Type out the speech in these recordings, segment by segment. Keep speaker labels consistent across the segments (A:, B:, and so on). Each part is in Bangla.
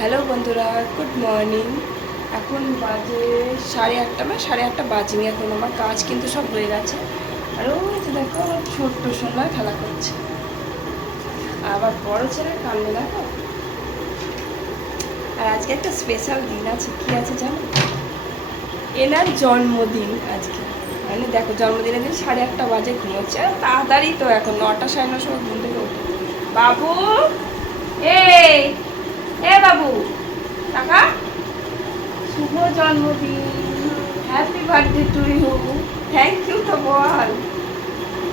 A: হ্যালো বন্ধুরা, গুড মর্নিং। এখন বাজে সাড়ে আটটা না সাড়ে আটটা বাজেনি এখন, আমার কাজ কিন্তু সব হয়ে গেছে। আর ওই যে দেখো আমার ছোট্ট সোনা খেলা করছে। আবার বড় ছেলে কান্দে দেখো। আর আজকে একটা স্পেশাল দিন আছে, কি আছে জানো? এনার জন্মদিন আজকে। মানে দেখো, জন্মদিনের দিন সাড়ে আটটা বাজে ঘুমোচ্ছে তাড়াতাড়ি তো এখন নটা সাড়ে সময় ঘুম থেকে বাবু! এই এ বাবু টাকা শুভ জন্মদিন happy birthday to you thank you তো বল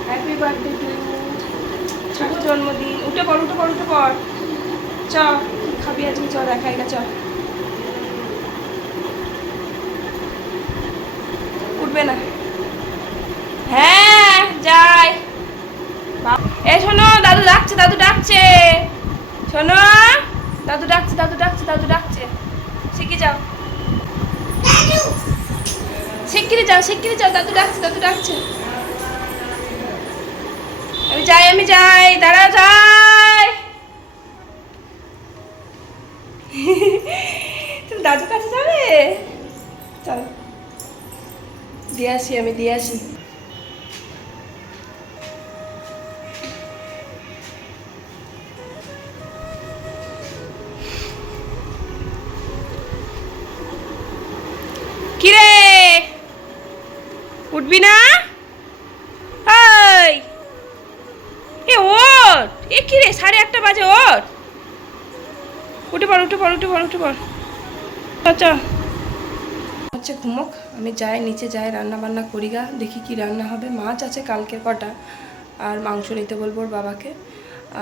A: হ্যাপি বার্থডে টু ইউ শুভ জন্মদিন উঠে পড় উঠে পড় উঠে পড় চ খাবি আজকে চ দেখা এটা চ উঠবে না হ্যাঁ যাই এ শোনো দাদু ডাকছে দাদু ডাকছে শোনো দাদু ডাকছে দাদু ডাকছে দাদু ডাকছে শিখে যাও শিগগিরি যাও শিগগিরি যাও দাদু ডাকছে দাদু ডাকছে। আমি যাই আমি যাই, দাঁড়া, যাই। তুমি দাদুর কাছে যাবে? চলো। দিয়ে আসি, আমি দিয়ে আসি। উঠবি না? এ ওঠ! এ কিরে সাড়ে আটটা বাজে, ওঠ! উঠে পড় উঠে পড় উঠে পড় উঠে পড়। আচ্ছা হচ্ছে ঘুমোক, আমি যাই, নিচে যাই, রান্না বান্না করি গা, দেখি কি রান্না হবে। মাছ আছে কালকের কটা, আর মাংস নিতে বলব ওর বাবাকে।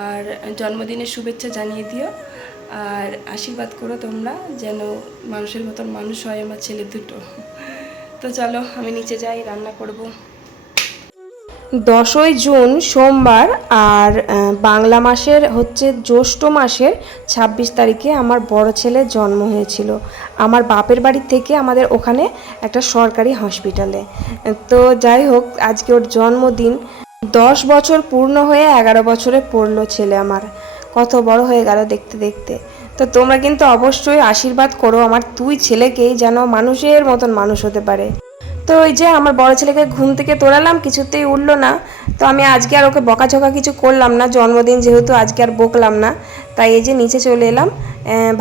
A: আর জন্মদিনের শুভেচ্ছা জানিয়ে দিও, আর আশীর্বাদ করো তোমরা, যেন মানুষের মতন মানুষ হয়, আমার ছেলে দুটো। তো চলো, আমি নিচে যাই, রান্না করব। দশই জুন সোমবার, আর বাংলা মাসের হচ্ছে জ্যৈষ্ঠ মাসের ছাব্বিশ তারিখে আমার বড় ছেলের জন্ম হয়েছিল। আমার বাপের বাড়ি থেকে আমাদের ওখানে একটা সরকারি হসপিটালে। তো যাই হোক, আজকে ওর জন্মদিন। দশ বছর পূর্ণ হয়ে এগারো বছরে পড়ল ছেলে আমার। কত বড় হয়ে গেল দেখতে দেখতে। তো তোমরা কিন্তু অবশ্যই আশীর্বাদ করো আমার দুই ছেলেকেই যেন মানুষের মতন মানুষ হতে পারে। তো ওই যে আমার বড় ছেলেকে ঘুম থেকে তোলালাম, কিছুতেই উঠল না। তো আমি আজকে আর ওকে বকাঝকা কিছু করলাম না, জন্মদিন যেহেতু আজকে আর বকলাম না। তাই এই যে নিচে চলে এলাম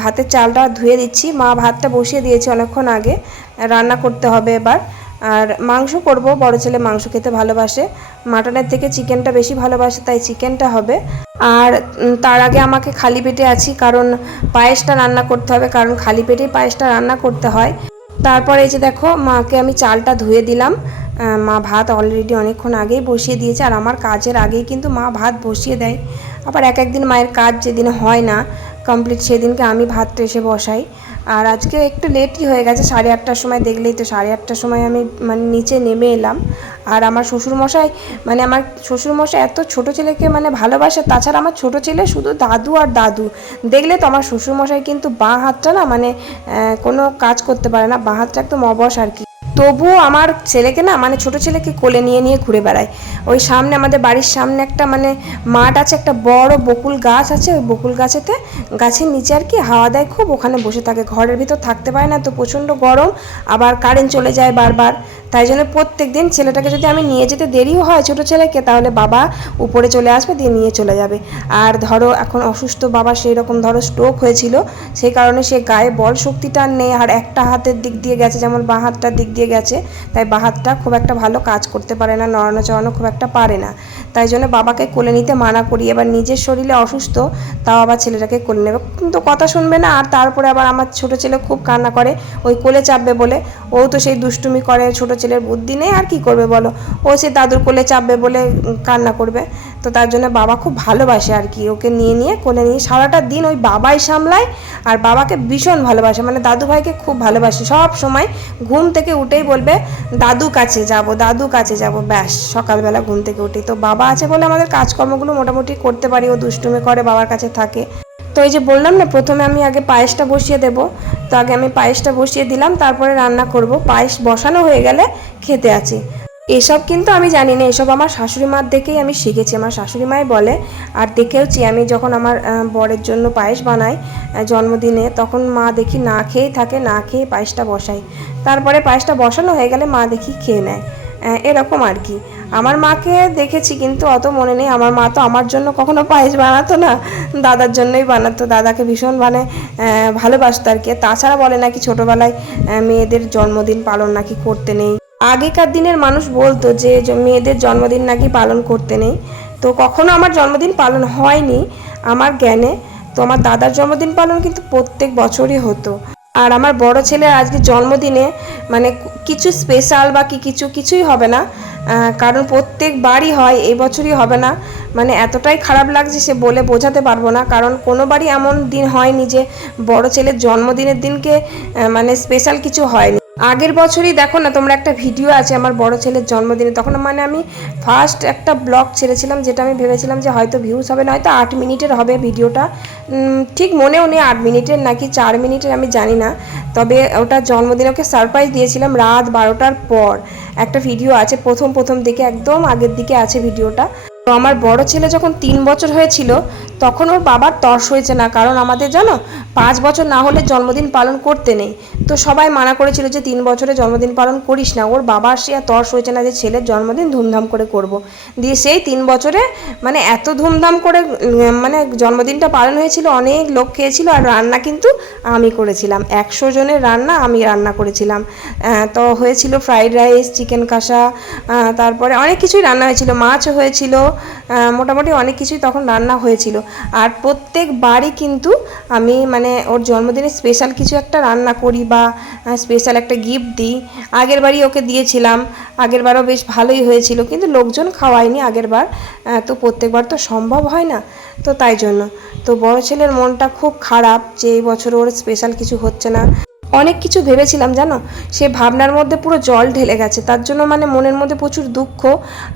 A: ভাতের চালটা ধুয়ে দিচ্ছি। মা ভাতটা বসিয়ে দিয়েছে অনেকক্ষণ আগে, রান্না করতে হবে এবার। আর মাংস করব, বড় ছেলে মাংস খেতে ভালোবাসে। মাটনের থেকে চিকেনটা বেশি ভালোবাসে, তাই চিকেনটা হবে। আর তার আগে আমাকে খালি পেটে আছি, কারণ পায়েসটা রান্না করতে হবে, কারণ খালি পেটেই পায়েসটা রান্না করতে হয়। তারপরে এই যে দেখো, মাকে আমি চালটা ধুয়ে দিলাম। মা ভাত অলরেডি অনেকক্ষণ আগেই বসিয়ে দিয়েছে, আর আমার কাজের আগেই কিন্তু মা ভাত বসিয়ে দেয়। আবার এক একদিন মায়ের কাজ যেদিন হয় না কমপ্লিট সেদিনকে আমি ভাতটা এসে বসাই। আর আজকে একটু লেটই হয়ে গেছে, সাড়ে আটটার সময় দেখলেই তো, সাড়ে আটটার সময় আমি মানে নিচে নেমে এলাম। আর আমার শ্বশুরমশাই মানে আমার শ্বশুরমশাই এত ছোট ছেলেকে মানে ভালোবাসে, তাছাড়া আমার ছোট ছেলে শুধু দাদু আর দাদু। দেখলে তো আমার শ্বশুরমশাই কিন্তু বাঁ হাতটা না মানে কোনো কাজ করতে পারে না, বাঁ হাতটা একদম অবশ আর কি। তবুও আমার ছেলেকে না মানে ছোট ছেলেকে কোলে নিয়ে নিয়ে ঘুরে বেড়ায়। ওই সামনে, আমাদের বাড়ির সামনে একটা মানে মাঠ আছে, একটা বড় বকুল গাছ আছে, ওই বকুল গাছেতে গাছের নিচে আর কি হাওয়া দেয় খুব, ওখানে বসে থাকে। ঘরের ভিতর থাকতে পারে না তো প্রচণ্ড গরম, আবার কারেন্ট চলে যায় বারবার। তাই জন্য প্রত্যেক দিন ছেলেটাকে যদি আমি নিয়ে যেতে দেরিও হয় ছোট ছেলেকে, তাহলে বাবা উপরে চলে আসবে, দিয়ে নিয়ে চলে যাবে। আর ধরো এখন অসুস্থ বাবা সেই রকম ধরো স্ট্রোক হয়েছিল, সেই কারণে সে গায়ে বল শক্তিটা নেই, আর একটা হাতের দিক দিয়ে গেছে, যেমন বাঁ হাতটার দিক দিয়ে গেছে, তাই বাঁ হাতটা খুব একটা ভালো কাজ করতে পারে না, নড়ানো চড়ানো খুব একটা পারে না। তাই জন্য বাবাকে কোলে নিতে মানা করি, এবার নিজের শরীরে অসুস্থ, তাও আবার ছেলেটাকে কোলে নেবে। কিন্তু কথা শুনবে না, আর তারপরে আবার আমার ছোট ছেলে খুব কান্না করে, ওই কোলে চাপবে বলে, ও তো সেই দুষ্টুমি করে, ছোট ছেলের বুদ্ধি নেই, আর কি করবে বলো? ও সে দাদুর কোলে চাপবে বলে কান্না করবে। তো তার জন্য বাবা খুব ভালোবাসে আর কি। ওকে নিয়ে নিয়ে কোলে নিয়ে সারাটা দিন ওই বাবাই সামলায় আর বাবাকে ভীষণ ভালোবাসে। মানে দাদু ভাইকে খুব ভালোবাসে। সব সময় ঘুম থেকে উঠেই বলবে, দাদু কাছে যাব, দাদু কাছে যাব। ব্যাস, সকালবেলা ঘুম থেকে উঠি তো বাবা আছে বলে আমাদের কাজকর্মগুলো মোটামুটি করতে পারি। ও দুষ্টুমি করে, বাবার কাছে থাকে। তো এই যে বললাম না, প্রথমে আমি আগে পায়েসটা বসিয়ে দেব। তো আগে আমি পায়েসটা বসিয়ে দিলাম, তারপরে রান্না করব। পায়েস বসানো হয়ে গেলে খেতে আছি। এসব কিন্তু আমি জানি না, এসব আমার শাশুড়ি মার দেখেই আমি শিখেছি। আমার শাশুড়ি মাই বলে, আর দেখেওছি আমি যখন আমার বরের জন্য পায়েস বানাই জন্মদিনে, তখন মা দেখি না খেয়েই থাকে, না খেয়ে পায়েসটা বসাই। তারপরে পায়েসটা বসানো হয়ে গেলে মা দেখি খেয়ে নেয়। এরকম আর কি। আমার মাকে দেখেছি, কিন্তু অত মনে নেই। আমার মা তো আমার জন্য কখনো পায়েস বানাতো না, দাদার জন্যই বানাতো। দাদাকে ভীষণ মানে ভালোবাসতো আর কি। তাছাড়া বলে নাকি ছোটোবেলায় মেয়েদের জন্মদিন পালন নাকি করতে নেই। আগেকার দিনের মানুষ বলতো যে মেয়েদের জন্মদিন নাকি পালন করতে নেই। তো কখনো আমার জন্মদিন পালন হয়নি আমার জ্ঞানে। তো আমার দাদার জন্মদিন পালন কিন্তু প্রত্যেক বছরই হতো। আর আমার বড় ছেলের আজকে জন্মদিনে মানে কিছু স্পেশাল বা কি কিছু কিছুই হবে না। কারণ প্রত্যেক বারই হয়, এই বছরই হবে না। মানে এতটাই খারাপ লাগছে সে বলে বোঝাতে পারব না, কারণ কোনোবারই এমন দিন হয়নি যে বড় ছেলের জন্মদিনের দিনকে মানে স্পেশাল কিছু হয়নি। আগের বছরই দেখো না, তোমরা একটা ভিডিও আছে আমার বড় ছেলের জন্মদিনে, তখন মানে আমি ফার্স্ট একটা ব্লগ ছেড়েছিলাম, যেটা আমি ভেবেছিলাম যে হয়তো ভিউজ হবে না, হয়তো আট মিনিটের হবে ভিডিওটা ঠিক মনেও নেই আট মিনিটের নাকি চার মিনিটের, আমি জানি না। তবে ওটা জন্মদিনে ওকে সারপ্রাইজ দিয়েছিলাম রাত বারোটার পর। একটা ভিডিও আছে, প্রথম প্রথম দিকে একদম আগের দিকে আছে ভিডিওটা তো আমার বড় ছেলে যখন তিন বছর হয়েছিল, তখন ওর বাবার তর্স হয়েছে না, কারণ আমাদের জানো পাঁচ বছর না হলে জন্মদিন পালন করতে নেই। তো সবাই মানা করেছিল যে তিন বছরে জন্মদিন পালন করিস না। ওর বাবার সে আর তর্স হয়েছে না যে ছেলের জন্মদিন ধুমধাম করে করব। দিয়ে সেই তিন বছরে মানে এত ধুমধাম করে মানে জন্মদিনটা পালন হয়েছিল, অনেক লোক খেয়েছিল আর রান্না কিন্তু আমি করেছিলাম। একশো জনের রান্না আমি রান্না করেছিলাম। তো হয়েছিল ফ্রাইড রাইস, চিকেন কষা তারপরে অনেক কিছুই রান্না হয়েছিল, মাছ হয়েছিল মোটামুটি অনেক কিছুই তখন রান্না হয়েছিল। আর প্রত্যেক বাড়ি কিন্তু আমি মানে ওর জন্মদিনে স্পেশাল কিছু একটা রান্না করি বা স্পেশাল একটা গিফট দিই। আগের বারই ওকে দিয়েছিলাম। আগের বারও বেশ ভালোই হয়েছিল। কিন্তু লোকজন খাওয়ায়নি আগের বার। তো প্রত্যেকবার তো সম্ভব হয় না। তো তাই জন্য। তো বড় ছেলের মনটা খুব খারাপ যে এই বছর ওর স্পেশাল কিছু হচ্ছে না। অনেক কিছু ভেবেছিলাম, জানো? সে ভাবনার মধ্যে পুরো জল ঢেলে গেছে। তার জন্য মানে মনের মধ্যে প্রচুর দুঃখ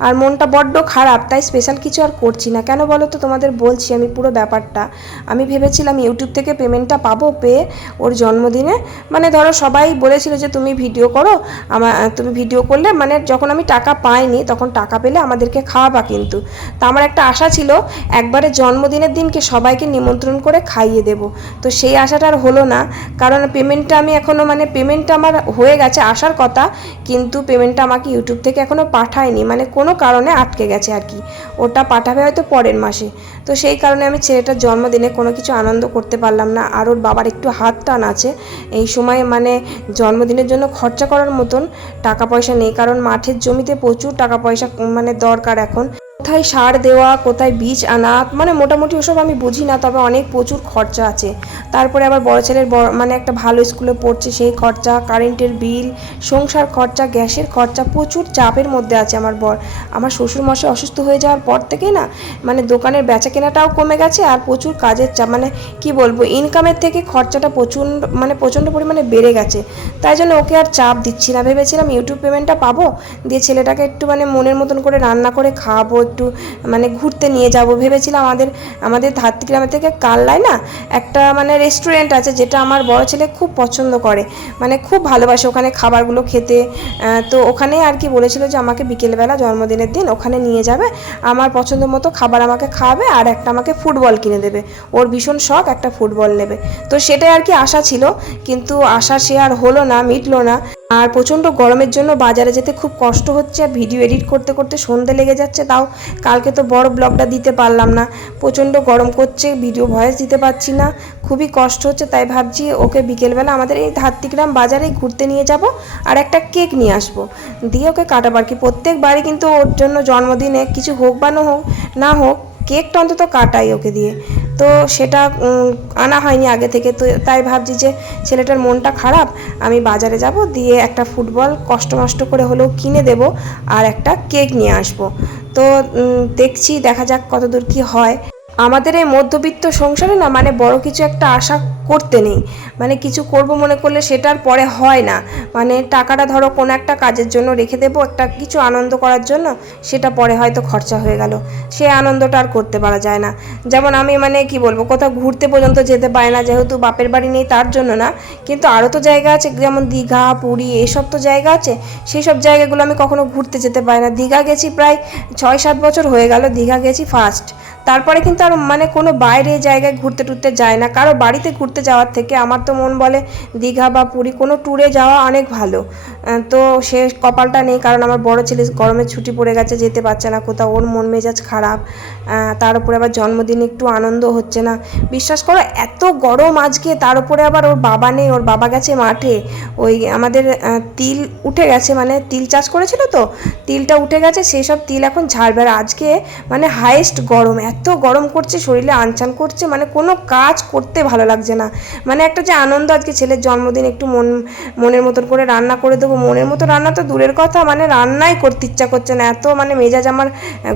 A: আর মনটা বড্ড খারাপ, তাই স্পেশাল কিছু আর করছি না। কেন বলো তো তোমাদের বলছি আমি পুরো ব্যাপারটা। আমি ভেবেছিলাম ইউটিউব থেকে পেমেন্টটা পাবো, পেয়ে ওর জন্মদিনে। মানে ধরো সবাই বলেছিল যে তুমি ভিডিও করো আমার তুমি ভিডিও করলে মানে যখন আমি টাকা পাইনি, তখন টাকা পেলে আমাদেরকে খাওয়াবা কিন্তু। তা আমার একটা আশা ছিল, একবারে জন্মদিনের দিনকে সবাইকে নিমন্ত্রণ করে খাইয়ে দেব। তো সেই আশাটা আর হলো না, কারণ পেমেন্টটা আমি এখনও মানে পেমেন্টটা আমার হয়ে গেছে আসার কথা, কিন্তু পেমেন্টটা আমাকে ইউটিউব থেকে এখনও পাঠায়নি মানে কোনো কারণে আটকে গেছে আর কি। ওটা পাঠাবে হয়তো পরের মাসে। তো সেই কারণে আমি ছেলেটার জন্মদিনে কোনো কিছু আনন্দ করতে পারলাম না, আর ওর বাবার একটু হাত টান আছে। এই সময় মানে জন্মদিনের জন্য খরচা করার মতন টাকা পয়সা নেই, কারণ মাঠের জমিতে প্রচুর টাকা পয়সা মানে দরকার এখন। কোথায় সার দেওয়া, কোথায় বীজ আনা মানে মোটামুটি ওসব আমি বুঝি না, তবে অনেক প্রচুর খরচা আছে। তারপরে আবার বড় ছেলের মানে একটা ভালো স্কুলে পড়ছে সেই খরচা, কারেন্টের বিল, সংসার খরচা, গ্যাসের খরচা, প্রচুর চাপের মধ্যে আছে আমার বর। আমার শ্বশুর মশাই অসুস্থ হয়ে যাওয়ার পর থেকেই না মানে দোকানের বেচা কেনাটাও কমে গেছে আর প্রচুর কাজের চাপ মানে কি বলব ইনকামের থেকে খরচাটা প্রচণ্ড মানে প্রচণ্ড পরিমাণে বেড়ে গেছে। তাই জন্য ওকে আর চাপ দিচ্ছি না। ভেবেছিলাম ইউটিউব পেমেন্টটা পাবো, দিয়ে ছেলেটাকে একটু মানে মনের মতন করে রান্না করে খাওয়াবো একটু মানে ঘুরতে নিয়ে যাব। ভেবেছিলাম আমাদের আমাদের ধাত্রীগ্রামের থেকে কাল্লায় না একটা মানে রেস্টুরেন্ট আছে যেটা আমার বড় ছেলে খুব পছন্দ করে। মানে খুব ভালোবাসে ওখানে খাবারগুলো খেতে। তো ওখানে আর কি বলেছিল যে আমাকে বিকেলবেলা জন্মদিনের দিন ওখানে নিয়ে যাবে। আমার পছন্দ মতো খাবার আমাকে খাওয়াবে আর একটা আমাকে ফুটবল কিনে দেবে। ওর ভীষণ শখ একটা ফুটবল নেবে। তো সেটাই আর কি আশা ছিল। কিন্তু আশা সে আর হলো না, মিটলো না। আর প্রচণ্ড গরমের জন্য বাজারে যেতে খুব কষ্ট হচ্ছে আর ভিডিও এডিট করতে করতে সন্ধে লেগে যাচ্ছে, তাও কালকে তো বড় ব্লগটা দিতে পারলাম না। প্রচণ্ড গরম করছে ভিডিও ভয়েস দিতে পারছি না, খুবই কষ্ট হচ্ছে, তাই ভাবছি ওকে বিকেলবেলা আমাদের এই ধাত্রিগ্রাম বাজারেই ঘুরতে নিয়ে যাব আর একটা কেক নিয়ে আসব। দিয়ে ওকে কাটাবো আর কি, প্রত্যেকবারই কিন্তু ওর জন্য জন্মদিনে কিছু হোক বা না হোক না হোক কেকটা অন্তত কাটাই ওকে দিয়ে। তো সেটা আনা হয়নি আগে থেকে। তো তাই ভাবছি যে ছেলেটার মনটা খারাপ, আমি বাজারে যাব, দিয়ে একটা ফুটবল কষ্ট মষ্ট করে হলেও কিনে দেব আর একটা কেক নিয়ে আসব। তো দেখছি, দেখা যাক কতদূর কি হয়। আমাদের এই মধ্যবিত্ত সংসারে না মানে বড় কিছু একটা আশা করতে নেই। মানে কিছু করব মনে করলে সেটার পরে হয় না। মানে টাকাটা ধরো কোনো একটা কাজের জন্য রেখে দেবো, একটা কিছু আনন্দ করার জন্য সেটা পরে হয়তো খরচা হয়ে গেল। সে আনন্দটা আর করতে পারা যায় না। যেমন আমি মানে কি বলব, কোথাও ঘুরতে পর্যন্ত যেতে পারি না, যেহেতু বাপের বাড়ি নেই তার জন্য না। কিন্তু আরও তো জায়গা আছে, যেমন দীঘা, পুরী এসব তো জায়গা আছে। সেই সব জায়গাগুলো আমি কখনো ঘুরতে যেতে পারি না। দীঘা গেছি প্রায় ছয় সাত বছর হয়ে গেল, দীঘা গেছি ফার্স্ট তারপরে কিন্তু আর মানে কোনো বাইরে জায়গায় ঘুরতে টুরতে যায় না। কারও বাড়িতে ঘুরতে যাওয়ার থেকে আমার তো মন বলে দীঘা বা পুরী, কোনো ট্যুরে যাওয়া অনেক ভালো। তো সে কপালটা নেই, কারণ আমার বড় ছেলে গরমের ছুটি পড়ে গেছে, যেতে পারছে না কোথাও, ওর মন মেজাজ খারাপ। তার উপরে আবার জন্মদিনে একটু আনন্দ হচ্ছে না। বিশ্বাস করো, এত গরম আজকে, তার উপরে আবার ওর বাবা নেই, ওর বাবা গেছে মাঠে। ওই আমাদের তিল উঠে গেছে মানে তিল চাষ করেছিল তো? তিলটা উঠে গেছে, সেই সব তিল এখন ঝাড়বে। আর আজকে মানে হাইয়েস্ট গরম, এত গরম করছে, শরীরে আনচান করছে মানে কোনো কাজ করতে ভালো লাগছে না। মানে একটা যে আনন্দ আজকে ছেলের জন্মদিন, একটু মন, মনের মতন করে রান্না করে দেবো। মনের মতো রান্না তো দূরের কথা মানে রান্নাই করতে ইচ্ছা করছে না। এত মানে মেজাজ আমার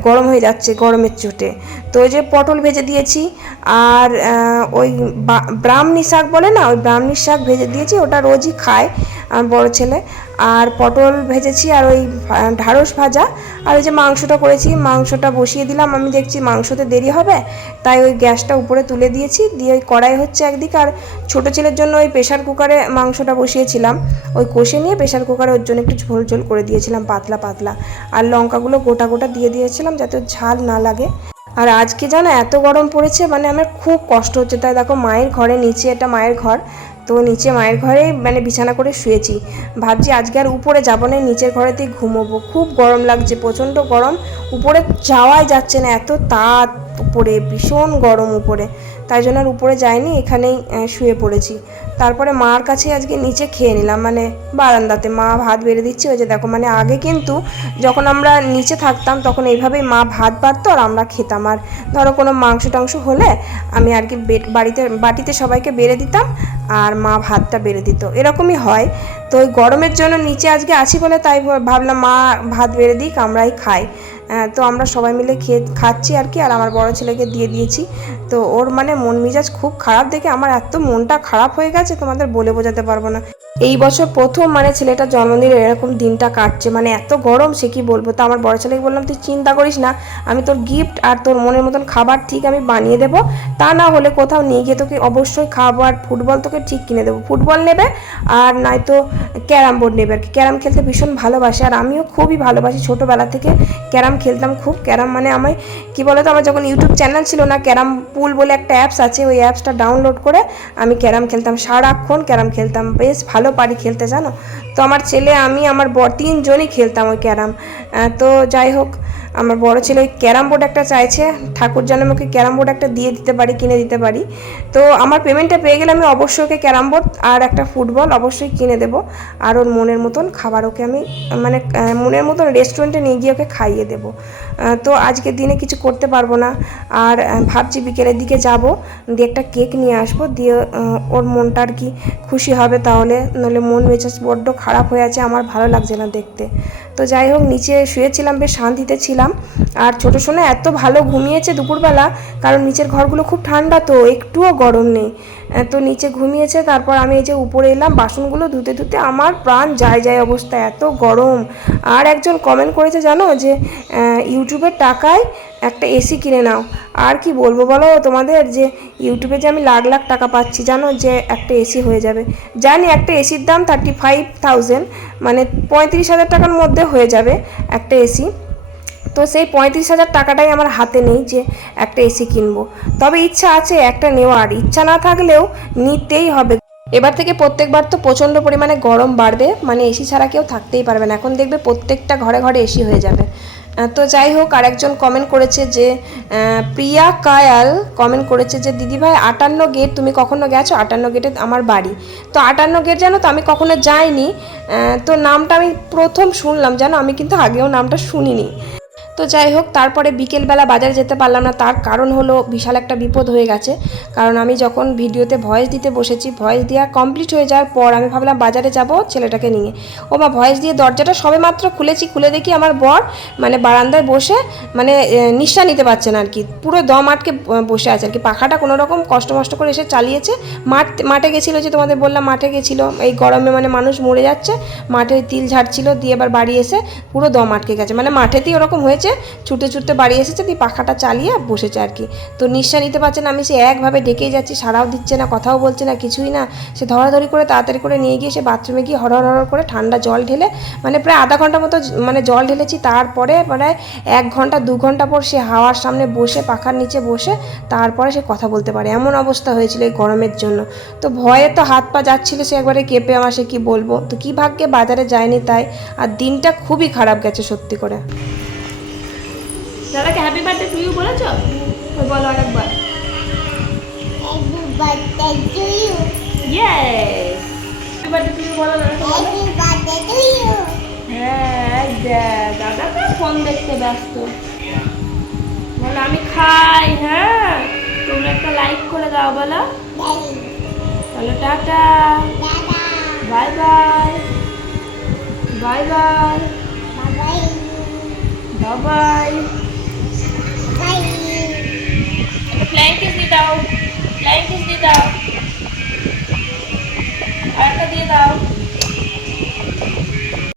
A: গরম হয়ে যাচ্ছে গরমের চোটে। তো ওই যে পটল ভেজে দিয়েছি, আর ওই বা- ব্রাহ্মী শাক বলে না, ওই ব্রাহ্মী শাক ভেজে দিয়েছি, ওটা রোজই খায় আমার বড় ছেলে। আর পটল ভেজেছি আর ওই ঢ্যাঁড়স ভাজা। আর ওই যে মাংসটা করেছি, মাংসটা বসিয়ে দিলাম। আমি দেখছি মাংসতে দেরি হবে, তাই ওই গ্যাসটা উপরে তুলে দিয়েছি। দিয়ে ওই কড়াই হচ্ছে একদিকে, আর ছোটো ছেলের জন্য ওই প্রেশার কুকারে মাংসটা বসিয়েছিলাম। ওই কষে নিয়ে প্রেশার কুকারে ওর জন্য একটু ঝোল ঝোল করে দিয়েছিলাম, পাতলা পাতলা। আর লঙ্কাগুলো গোটা গোটা দিয়ে দিয়েছিলাম যাতে ঝাল না লাগে। আর আজকে জানো এত গরম পড়েছে মানে আমার খুব কষ্ট হচ্ছে। তাই দেখো মায়ের ঘরে নিচে এটা মায়ের ঘর তো নিচে মায়ের ঘরে মানে বিছানা করে শুয়েছি। ভাবছি আজকে আর উপরে যাব না, নিচের ঘরেতেই ঘুমোবো। খুব গরম লাগছে, প্রচণ্ড গরম। উপরে যাওয়াই যাচ্ছে না, এত তাপ উপরে, ভীষণ গরম উপরে। তাই জন্য আর উপরে যাইনি, এখানেই শুয়ে পড়েছি। তারপরে মার কাছে আজকে নিচে খেয়ে নিলাম মানে বারান্দাতে। মা ভাত বেড়ে দিচ্ছে, ওই যে দেখো মানে আগে কিন্তু যখন আমরা নিচে থাকতাম, তখন এইভাবেই মা ভাত বাড়তো আর আমরা খেতাম। আর ধরো কোনো মাংস টাংস হলে আমি আর কি বাড়িতে বাটিতে সবাইকে বেড়ে দিতাম আর মা ভাতটা বেড়ে দিত। এরকমই হয়। তো ওই গরমের জন্য নিচে আজকে আছি বলে তাই ভাবলাম, মা, ভাত বেড়ে দিক, আমরাই খাই। তো আমরা সবাই মিলে খেয়ে খাচ্ছি আর কি, আর আমার বড় ছেলেকে দিয়ে দিয়েছি। তো ওর মানে মন মিজাজ খুব খারাপ দেখে আমার এত মনটা খারাপ হয়ে গেছে, তোমাদের বলে বোঝাতে পারব না। এই বছর প্রথম মানে ছেলেটার জন্মদিনে এরকম দিনটা কাটছে মানে এত গরম, সে কি বলব? তো আমার বড় ছেলেকে বললাম, তুই চিন্তা করিস না, আমি তোর গিফট আর তোর মনের মতন খাবার ঠিক আমি বানিয়ে দেবো। তা না হলে কোথাও নিয়ে গিয়ে তোকে অবশ্যই খাব আর ফুটবল তোকে ঠিক কিনে দেবো। ফুটবল নেবে আর নয়তো ক্যারাম বোর্ড নেবে আর কি। ক্যারাম খেলতে ভীষণ ভালোবাসে আর আমিও খুবই ভালোবাসি ছোটোবেলা থেকে ক্যারাম খেলতাম খুব। ক্যারাম মানে আমি কি বলতো, আমার যখন ইউটিউব চ্যানেল ছিল না, ক্যারাম পুল বলে একটা অ্যাপস আছে, ওই অ্যাপসটা ডাউনলোড করে আমি ক্যারাম খেলতাম সারাক্ষণ। ক্যারাম খেলতাম, বেশ ভালো পারি খেলতে, জানো? তো আমার ছেলে, আমি, আমার বর তিনজনই খেলতাম ওই ক্যারাম। তো যাই হোক আমার বড় ছেলে ওই ক্যারাম বোর্ড একটা চাইছে, ঠাকুর যেন আমাকে ক্যারাম বোর্ড একটা দিয়ে দিতে পারি, কিনে দিতে পারি। তো আমার পেমেন্টটা পেয়ে গেলে আমি অবশ্যই ওকে ক্যারাম বোর্ড আর একটা ফুটবল অবশ্যই কিনে দেবো। আর ওর মনের মতন খাবার ওকে আমি মানে মনের মতন রেস্টুরেন্টে নিয়ে গিয়ে ওকে খাইয়ে দেবো। তো আজকের দিনে কিছু করতে পারব না। আর ভাবছি বিকেলের দিকে যাব, দিয়ে একটা কেক নিয়ে আসব, দিয়ে ওর মনটা আর কি খুশি হবে তাহলে। নাহলে মন মেজাজ বড্ড খারাপ হয়ে আছে, আমার ভালো লাগছে না দেখতে। তো যাই হোক, নিচে শুয়েছিলাম, বেশ শান্তিতে ছিলাম। আর ছোটো সোনা এত ভালো ঘুমিয়েছে দুপুরবেলা, কারণ নিচের ঘরগুলো খুব ঠান্ডা তো, একটুও গরম নেই। তো নিচে ঘুমিয়েছে, তারপর আমি এই যে উপরে এলাম, বাসনগুলো ধুতে ধুতে আমার প্রাণ যায় যায় অবস্থা, এত গরম। আর একজন কমেন্ট করেছে, জানো যে ইউটিউবের টাকায় একটা এসি কিনে নাও। আর কি বলব বলো তোমাদের যে ইউটিউবে যে আমি লাখ লাখ টাকা পাচ্ছি, জানো যে, একটা এসি হয়ে যাবে। জানি একটা এসির দাম থার্টি ফাইভ থাউজেন্ড মানে পঁয়ত্রিশ হাজার টাকার মধ্যে হয়ে যাবে একটা এসি তো সেই পঁয়ত্রিশ হাজার টাকাটাই আমার হাতে নেই যে একটা এসি কিনবো। তবে ইচ্ছা আছে একটা নেওয়ার। ইচ্ছা না থাকলেও নিতেই হবে। এবার থেকে প্রত্যেকবার তো প্রচণ্ড পরিমাণে গরম বাড়বে মানে এসি ছাড়া কেউ থাকতেই পারবে না। এখন দেখবে প্রত্যেকটা ঘরে ঘরে এসি হয়ে যাবে। তো যাই হোক, আরেকজন কমেন্ট করেছে যে প্রিয়া কায়াল কমেন্ট করেছে যে দিদিভাই আটান্ন গেট তুমি কখনো গেছো? আটান্ন গেটে আমার বাড়ি। তো আটান্ন গেট জানো তো, আমি কখনো যাইনি। তো নামটা আমি প্রথম শুনলাম। জানো, আমি কিন্তু আগেও নামটা শুনিনি। তো যাই হোক, তারপরে বিকেলবেলা বাজারে যেতে পারলাম না। তার কারণ হলো বিশাল একটা বিপদ হয়ে গেছে। কারণ আমি যখন ভিডিওতে ভয়েস দিতে বসেছি, ভয়েস দেওয়া কমপ্লিট হয়ে যাওয়ার পর আমি ভাবলাম বাজারে যাব ছেলেটাকে নিয়ে। ও বা ভয়েস দিয়ে দরজাটা সবে মাত্র খুলেছি, খুলে দেখি আমার বর মানে বারান্দায় বসে মানে নিঃশ্বাস নিতে পারছে না আর কি পুরো দম আটকে বসে আছে আর কি পাখাটা কোনো রকম কষ্ট মষ্ট করে এসে চালিয়েছে। মাঠ, মাঠে গেছিল যে তোমাদের বললাম, মাঠে গেছিল। এই গরমে মানে মানুষ মরে যাচ্ছে, মাঠে তিল ঝাড়ছিল, দিয়ে এবার বাড়ি এসে পুরো দম আটকে গেছে। মানে মাঠেতেই ওরকম হয়েছে। ছুটে ছুটতে বাড়ি এসেছে, দিয়ে পাখাটা চালিয়ে বসেছে আর কি। তো নিঃশ্বাস নিতে পারছে না, আমি সে একভাবে ডেকেই যাচ্ছি সারাও দিচ্ছে না, কথাও বলছে না, কিছুই না। সে ধরাধরি করে তাড়াতাড়ি করে নিয়ে গিয়ে সে বাথরুমে গিয়ে হরহর হরহর করে ঠান্ডা জল ঢেলে মানে প্রায় আধা ঘণ্টা মতো মানে জল ঢেলেছি, তারপরে প্রায় এক ঘণ্টা, দু ঘণ্টা পর সে হাওয়ার সামনে বসে, পাখার নিচে বসে, তারপরে সে কথা বলতে পারে। এমন অবস্থা হয়েছিল এই গরমের জন্য। তো ভয়ে তো হাত পা যাচ্ছিল, সে একবারে কেঁপে আমার সে কী বলব? তো কী ভাগ্যে বাজারে যায়নি তাই, আর দিনটা খুবই খারাপ গেছে সত্যি করে।
B: দাদাকে হ্যাপি বার্থডে টু ইউ বলেছ? ওই বলো আরেকবার।
C: Happy birthday to you.
B: Yes happy birthday to you বলো হ্যাঁ দেখ, দাদা তো ফোন দেখতে ব্যস্ত। বলো আমি খাই হ্যাঁ? তোমরা একটা লাইক করে দাও বলো. বলো tata. Bye bye bye bye
C: bye.
B: Bye ব্ল্যাঙ্কেজ
C: দিয়ে
B: দাও ব্ল্যাঙ্কেজ দিয়ে দাও আরেকটা দিয়ে দাও।